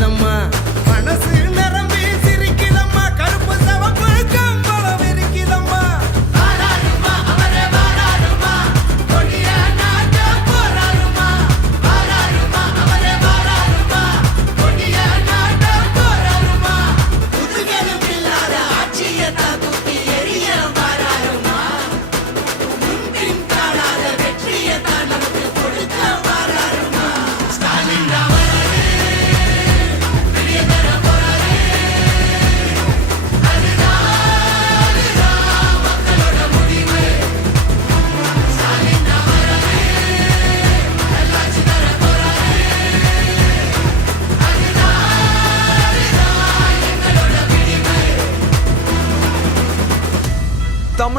లేదమ్మా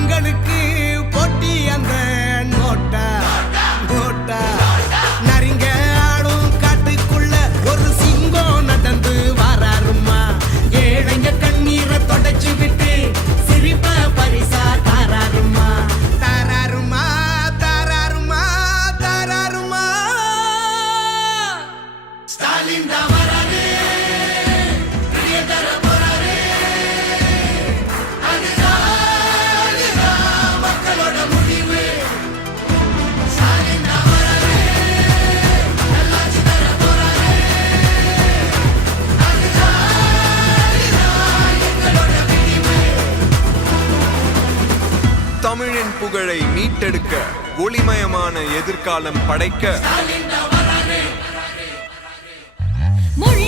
அவங்களுக்கு போட்டி அந்த வாழும் புகழை மீட்டெடுக்க ஒளிமயமான எதிர்காலம் படைக்க. மொழி